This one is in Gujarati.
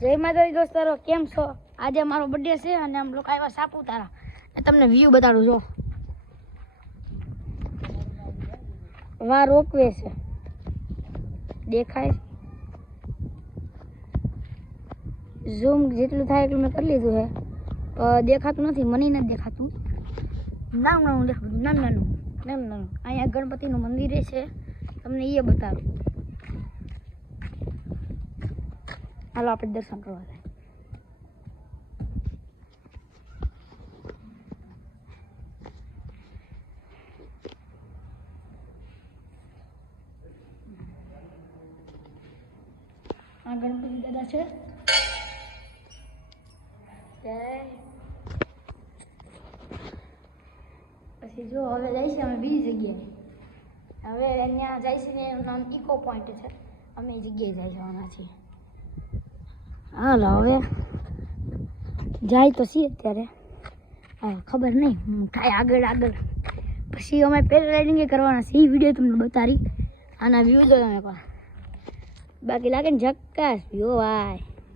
જય માતાજી દોસ્તારો, કેમ છો? આજે મારો બર્થડે છે અને આમ લોકો આવ્યા સાપુતારા. તમને વ્યૂ બતાડું જો. વા રોકવે છે, દેખાય? ઝૂમ જેટલું થાય એટલું મેં કરી લીધું છે. દેખાતું નથી, મને નથી દેખાતું. નાનું નાનું દેખાતું, નાનું નાનું નાનું નાનું. અહીંયા ગણપતિનું મંદિર છે, તમને એ બતાવું. હાલો આપણે દર્શન કરવા જાય. આ ગણપતિ દાદા છે. પછી જો હવે જાય છે અમે બીજી જગ્યાએ. હવે અહીંયા જાય છે ને એનું નામ ઇકો પોઈન્ટ છે. અમે એ જગ્યાએ જાય જવાના છીએ. હાલો હવે જાય તો છીએ અત્યારે. હા ખબર નહીં થાય આગળ આગળ. પછી અમે પેરાગ્લાઇડિંગ કરવાના છે. એ વિડીયો તમને બતાવી. આના વ્યૂ જો તમે પણ. બાકી લાગે ને ઝક્કાસ વ્યૂ ભાઈ.